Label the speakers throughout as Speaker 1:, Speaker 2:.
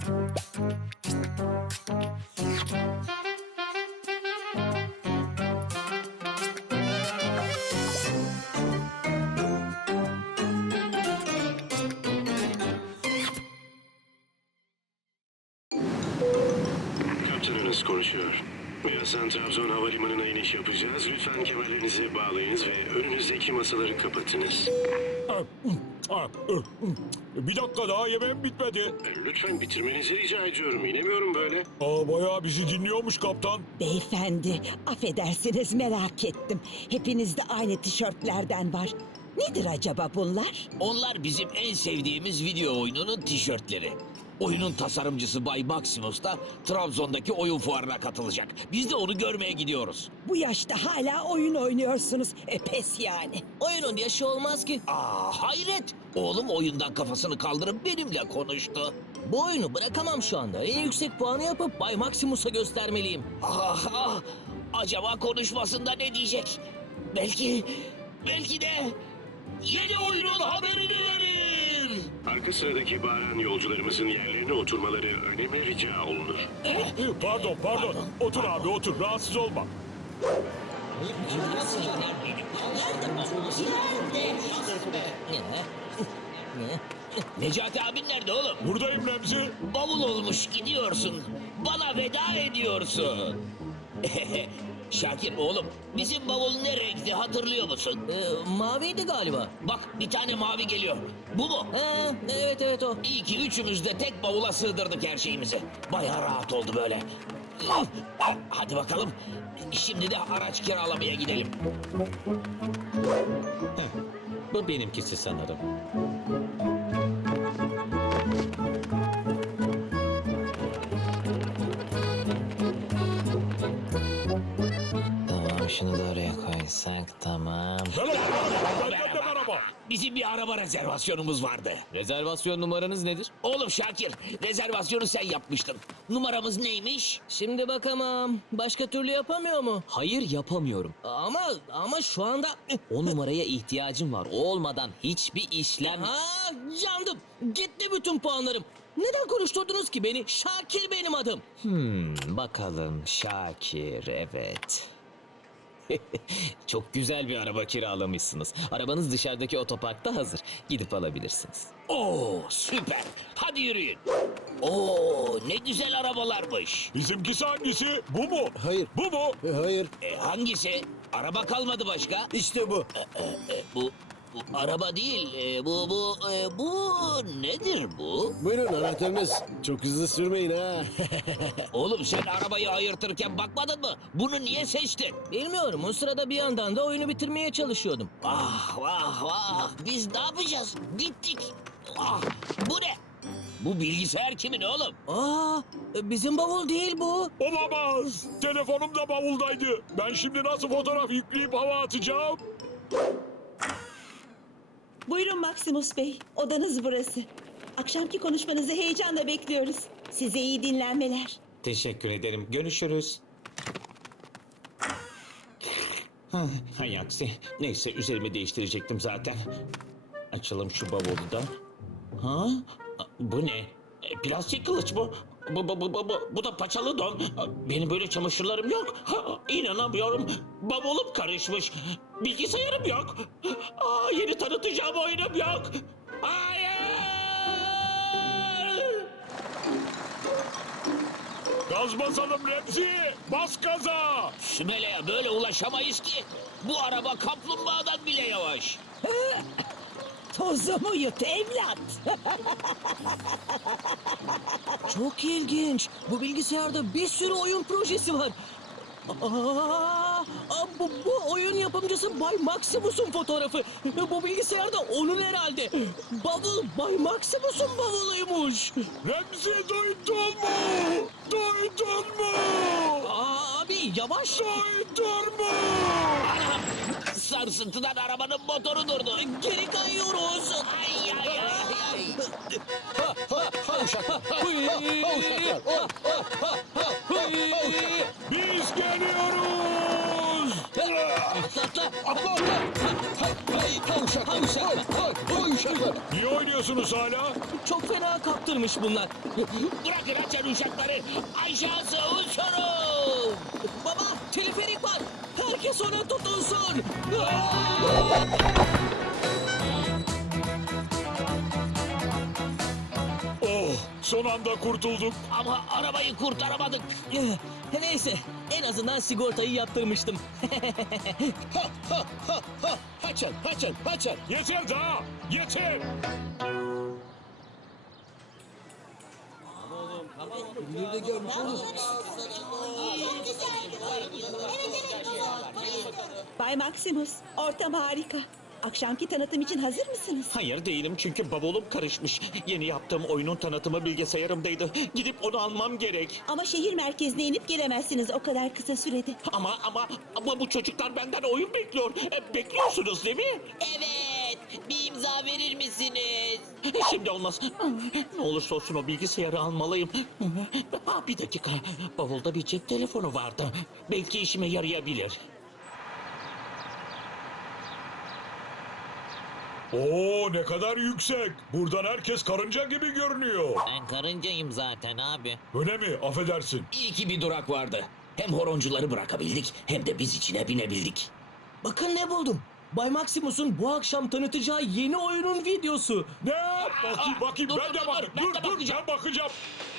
Speaker 1: Kaptanınız konuşuyor. Birazdan Trabzon Havalimanı'na iniş yapacağız. Lütfen kemerlerinizi bağlayınız ve önünüzdeki masaları kapatınız.
Speaker 2: Bir dakika, daha yemeğim bitmedi.
Speaker 1: Lütfen bitirmenizi rica ediyorum. İnemiyorum böyle.
Speaker 2: Bayağı bizi dinliyormuş kaptan.
Speaker 3: Beyefendi, affedersiniz merak ettim. Hepinizde aynı tişörtlerden var. Nedir acaba bunlar?
Speaker 4: Onlar bizim en sevdiğimiz video oyununun tişörtleri. Oyunun tasarımcısı Bay Maximus da Trabzon'daki oyun fuarına katılacak. Biz de onu görmeye gidiyoruz.
Speaker 3: Bu yaşta hala oyun oynuyorsunuz. Pes yani.
Speaker 4: Oyunun yaşı olmaz ki. Hayret! Oğlum oyundan kafasını kaldırıp benimle konuştu. Bu oyunu bırakamam şu anda. En yüksek puanı yapıp Bay Maximus'a göstermeliyim. Acaba konuşmasında ne diyecek? Belki de yeni oyunun haberini verir.
Speaker 1: Arka sıradaki bağıran yolcularımızın yerlerine oturmaları önemli rica olunur.
Speaker 2: Pardon. Otur abi, otur. Rahatsız olma.
Speaker 4: Necati abin nerede oğlum?
Speaker 2: Buradayım Remzi.
Speaker 4: Bavul olmuş gidiyorsun. Bana veda ediyorsun. Şakir oğlum, bizim bavul ne renkti hatırlıyor musun? Maviydi galiba. Bak bir tane mavi geliyor. Bu mu? Evet o. İyi ki üçümüz de tek bavula sığdırdık her şeyimizi. Bayağı rahat oldu böyle. Hadi bakalım. Şimdi de araç kiralamaya gidelim.
Speaker 5: Bu benimkisi sanırım.
Speaker 6: Tamam, şunu da oraya koysak tamam.
Speaker 2: Ben araba.
Speaker 4: Bizim bir araba rezervasyonumuz vardı.
Speaker 5: Rezervasyon numaranız nedir?
Speaker 4: Oğlum Şakir, rezervasyonu sen yapmıştın. Numaramız neymiş?
Speaker 7: Şimdi bakamam. Başka türlü yapamıyor mu?
Speaker 5: Hayır, yapamıyorum.
Speaker 7: Ama şu anda...
Speaker 5: O numaraya ihtiyacım var. O olmadan hiçbir işlem...
Speaker 7: Yandım. Gitti bütün puanlarım. Neden konuşturdunuz ki beni? Şakir benim adım.
Speaker 5: Bakalım Şakir, evet. Çok güzel bir araba kiralamışsınız. Arabanız dışarıdaki otoparkta hazır. Gidip alabilirsiniz.
Speaker 4: Oo süper. Hadi yürüyün. Oo ne güzel arabalarmış.
Speaker 2: Bizimkisi hangisi? Bu mu?
Speaker 8: Hayır.
Speaker 2: Bu mu?
Speaker 8: Hayır.
Speaker 4: Hangisi? Araba kalmadı başka.
Speaker 8: İşte bu.
Speaker 4: Bu araba değil. Bu nedir bu?
Speaker 8: Buyurun anahtarınız. Çok hızlı sürmeyin ha.
Speaker 4: Oğlum sen arabayı ayırtırken bakmadın mı? Bunu niye seçtin?
Speaker 7: Bilmiyorum. O sırada bir yandan da oyunu bitirmeye çalışıyordum.
Speaker 4: Vah. Biz ne yapacağız? Bittik. Bu ne? Bu bilgisayar kimin oğlum?
Speaker 7: Bizim bavul değil bu.
Speaker 2: Olamaz. Telefonum da bavuldaydı. Ben şimdi nasıl fotoğraf yükleyip hava atacağım?
Speaker 3: Buyurun Maximus Bey, odanız burası. Akşamki konuşmanızı heyecanla bekliyoruz. Size iyi dinlenmeler.
Speaker 5: Teşekkür ederim. Görüşürüz. Hay aksi. Neyse, üzerimi değiştirecektim zaten. Açalım şu bavulu da. Bu ne? Plastik kılıç bu. Bu da paçalı don. Benim böyle çamaşırlarım yok. İnanamıyorum. Bavulum karışmış. Bilgisayarım yok. Yeni tanıtacağım oyunum yok. Hayır!
Speaker 2: Gaz basalım Remzi. Bas gaza.
Speaker 4: Sümele'ye böyle ulaşamayız ki. Bu araba kaplumbağadan bile yavaş.
Speaker 3: Tozumu yut evlat.
Speaker 7: Çok ilginç. Bu bilgisayarda bir sürü oyun projesi var. Bu oyun yapımcısı Bay Maximus'un fotoğrafı. Bu bilgisayarda onun herhalde. Bavul Bay Maximus'un bavuluymuş.
Speaker 2: Remzi, duydun mu? Duydun mu?
Speaker 7: Abi yavaş.
Speaker 2: Duydun mu?
Speaker 4: Anam! Sarsıntıdan arabanın motoru durdu.
Speaker 7: Geri kayıyoruz.
Speaker 4: Ay.
Speaker 2: Biz geliyoruz. Niye oynuyorsunuz hala?
Speaker 7: Çok fena kaptırmış bunlar.
Speaker 4: Bırakın açın uşakları. Aşağısı uçurum.
Speaker 7: Baba teleferik var. Herkes ona tutunsun.
Speaker 2: Oh, son anda kurtulduk.
Speaker 4: Ama arabayı kurtaramadık.
Speaker 7: Neyse en azından sigortayı yaptırmıştım.
Speaker 8: Haçan.
Speaker 2: Yeter daha, yeter.
Speaker 3: Bay Maximus, ortam harika. Akşamki tanıtım için hazır mısınız?
Speaker 5: Hayır değilim çünkü bavulum karışmış. Yeni yaptığım oyunun tanıtımı bilgisayarımdaydı. Gidip onu almam gerek.
Speaker 3: Ama şehir merkezine inip gelemezsiniz o kadar kısa sürede.
Speaker 5: Ama bu çocuklar benden oyun bekliyor. Bekliyorsunuz değil mi?
Speaker 4: Evet. Bir imza verir misiniz?
Speaker 5: Şimdi olmaz. Ne olursa olsun o bilgisayarı almalıyım. Bir dakika. Bavulda bir cep telefonu vardı. Belki işime yarayabilir.
Speaker 2: Oo, ne kadar yüksek. Buradan herkes karınca gibi görünüyor.
Speaker 6: Ben karıncayım zaten abi.
Speaker 2: Öyle mi? Affedersin.
Speaker 4: İyi ki bir durak vardı. Hem horoncuları bırakabildik hem de biz içine binebildik.
Speaker 7: Bakın ne buldum. Bay Maximus'un bu akşam tanıtacağı yeni oyunun videosu.
Speaker 2: Ne? Bakayım
Speaker 4: dur,
Speaker 2: ben de
Speaker 4: dur,
Speaker 2: bakayım.
Speaker 4: ben de
Speaker 2: Dur
Speaker 4: bakacağım.
Speaker 2: ben bakacağım.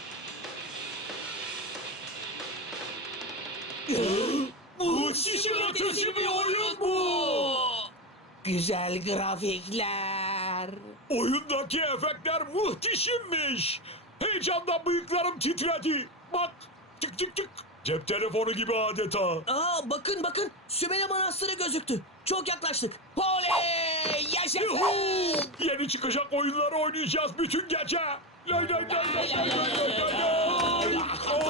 Speaker 2: Bu şişin ötesi bir oyun bu.
Speaker 4: Güzel grafikler.
Speaker 2: Oyundaki efektler muhteşemmiş. Heyecandan bıyıklarım titredi. Bak, tık tık tık. Cep telefonu gibi adeta.
Speaker 7: Bakın Sümele Manastırı gözüktü. Çok yaklaştık.
Speaker 4: Oley! Yaşasın!
Speaker 2: Yuhu! Yeni çıkacak oyunları oynayacağız bütün gece. Lay lay lay lay lay lay lay lay.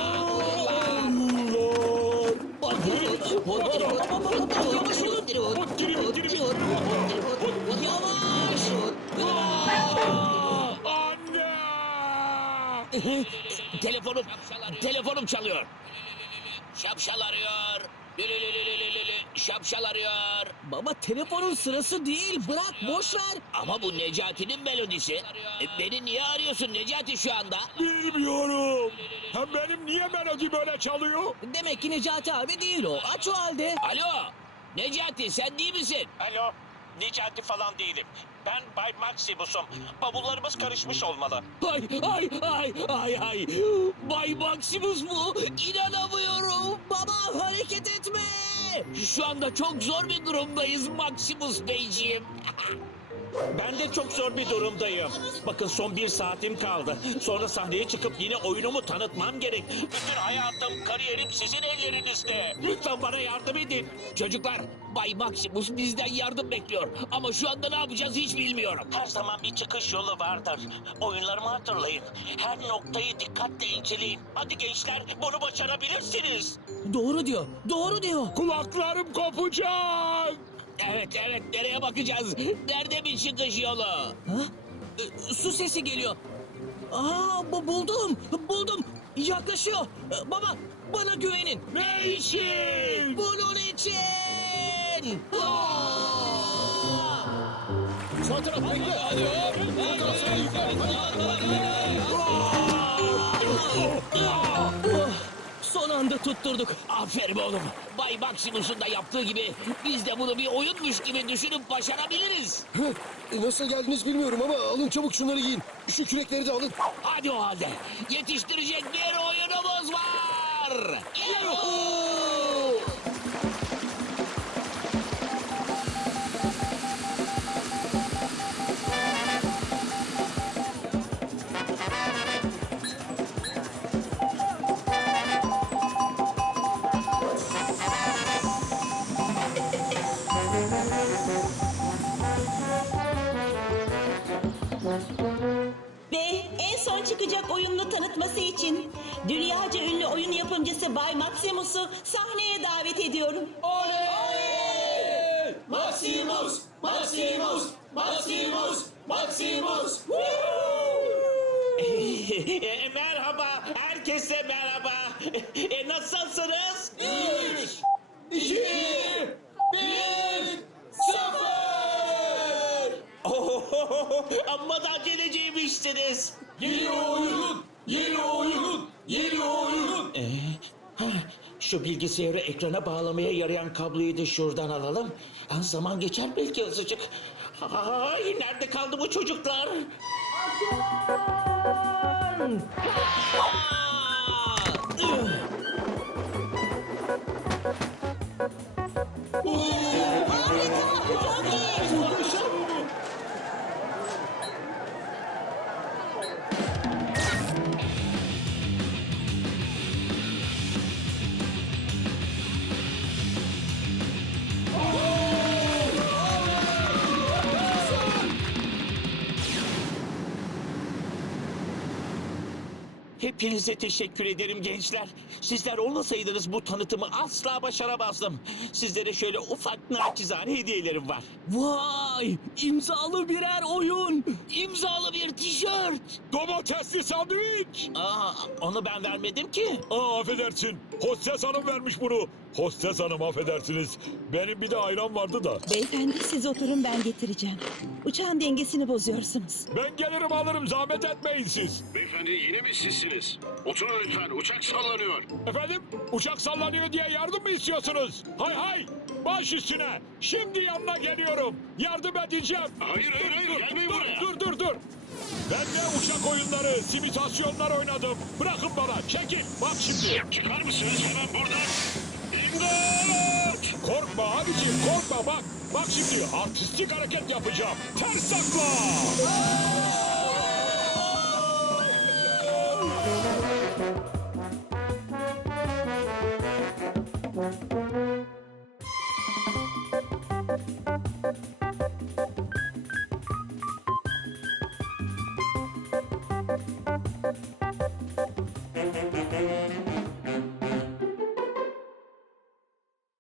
Speaker 7: Yavaş!
Speaker 2: Anne!
Speaker 4: Telefonum çalıyor. Şapşal arıyor. Lülülülülülülü. Şapşal arıyor.
Speaker 7: Baba telefonun sırası değil. Bırak boş ver.
Speaker 4: Ama bu Necati'nin melodisi. Beni niye arıyorsun Necati şu anda?
Speaker 2: Bilmiyorum. Hem benim niye melodi böyle çalıyor?
Speaker 7: Demek ki Necati abi değil o. Aç o halde.
Speaker 4: Alo. Necati sen değil misin?
Speaker 5: Alo, Necati falan değilim. Ben Bay Maximus'um. Bavullarımız karışmış olmalı.
Speaker 4: Ay. Bay Maximus mu? İnanamıyorum.
Speaker 7: Baba hareket etme.
Speaker 4: Şu anda çok zor bir durumdayız Maximus Beyciğim.
Speaker 5: Ben de çok zor bir durumdayım. Bakın son 1 saatim kaldı. Sonra sahneye çıkıp yine oyunumu tanıtmam gerek. Bütün hayatım, kariyerim sizin ellerinizde. Lütfen bana yardım edin.
Speaker 4: Çocuklar, Bay Maximus bizden yardım bekliyor. Ama şu anda ne yapacağız hiç bilmiyorum.
Speaker 5: Her zaman bir çıkış yolu vardır. Oyunlarımı hatırlayın. Her noktayı dikkatle inceleyin. Hadi gençler, bunu başarabilirsiniz.
Speaker 7: Doğru diyor.
Speaker 2: Kulaklarım kopacak.
Speaker 4: Evet, nereye bakacağız? Nerede bir çıkış yolu?
Speaker 7: Su sesi geliyor. Buldum. Yaklaşıyor. Baba bana güvenin.
Speaker 2: Ne için?
Speaker 7: Bunun için.
Speaker 8: Sağ taraf bekle. Hadi
Speaker 7: Son anda tutturduk.
Speaker 4: Aferin oğlum. Bay Maximus'un da yaptığı gibi biz de bunu bir oyunmuş gibi düşünüp başarabiliriz.
Speaker 8: Nasıl geldiniz bilmiyorum ama alın çabuk şunları giyin. Şu kürekleri de alın.
Speaker 4: Hadi o halde. Yetiştirecek bir oyunumuz var.
Speaker 3: Ve en son çıkacak oyununu tanıtması için dünyaca ünlü oyun yapımcısı Bay Maximus'u sahneye davet ediyorum.
Speaker 5: Merhaba, herkese merhaba. Nasılsınız?
Speaker 8: 3, 2, 1.
Speaker 5: edersiniz.
Speaker 2: Yeni oyun, yeni oyun, yeni oyun.
Speaker 5: Şu bilgisayarı ekrana bağlamaya yarayan kabloyu da şuradan alalım. Az zaman geçer belki azıcık. Ay, nerede kaldı bu çocuklar? Hepinize teşekkür ederim gençler. Sizler olmasaydınız bu tanıtımı asla başaramazdım. Sizlere şöyle ufak naçizane hediyelerim var.
Speaker 7: Vay! İmzalı birer oyun.
Speaker 4: İmzalı bir tişört.
Speaker 2: Domatesli sandviç.
Speaker 5: Aa, onu ben vermedim ki.
Speaker 2: Affedersin. Hostes hanım vermiş bunu. Hostes hanım affedersiniz. Benim bir de ayran vardı da.
Speaker 3: Beyefendi siz oturun ben getireceğim. Uçağın dengesini bozuyorsunuz.
Speaker 2: Ben gelirim alırım zahmet etmeyin siz.
Speaker 1: Beyefendi yine mi sizsiniz? Oturun lütfen uçak sallanıyor.
Speaker 2: Efendim uçak sallanıyor diye yardım mı istiyorsunuz? Hay hay baş üstüne. Şimdi yanına geliyorum. Yardım edeceğim.
Speaker 1: Hayır, hayır, hayır, gelmeyin buraya.
Speaker 2: Dur. Ben ne uçak oyunları, simülasyonlar oynadım. Bırakın bana çekil. Bak şimdi.
Speaker 1: Çıkar mısınız hemen buradan? İmdat!
Speaker 2: Korkma abiciğim korkma bak. Bak şimdi artistik hareket yapacağım. Ters takla.